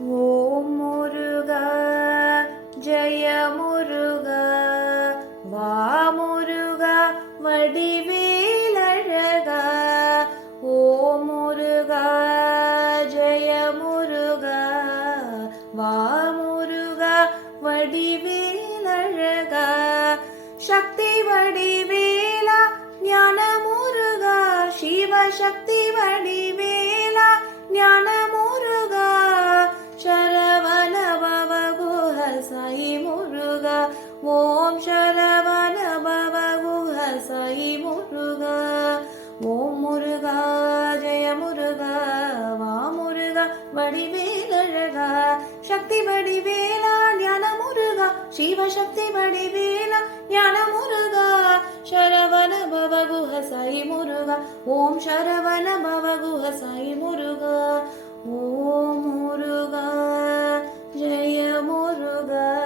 ஓம் முருகா ஜெய முருகா வா முருகா வடிவேலழகா. ஓம் முருகா ஜெய முருகா வா முருகா வடிவேலழகா. சக்தி வடிவேலா ஞான முருகா சிவசக்தி வடிவேலா ஞான முருகா. சரவண பவ குஹ சாயி முருகா. ஓம் சரவண பவ குஹ சாயி முருகா. ஓம் முருகா ஜெய முருகா வா முருகா வடிவேலழகா. சக்தி வடிவேலா ஞான முருகா சிவசக்தி வடிவேலா ஞான முருகா. சரவண பவ குஹ சாயி முருகா. ஓம் சரவண பவ குஹ சாயி முருகா. ஓம் முருகா ஜெய முருகா.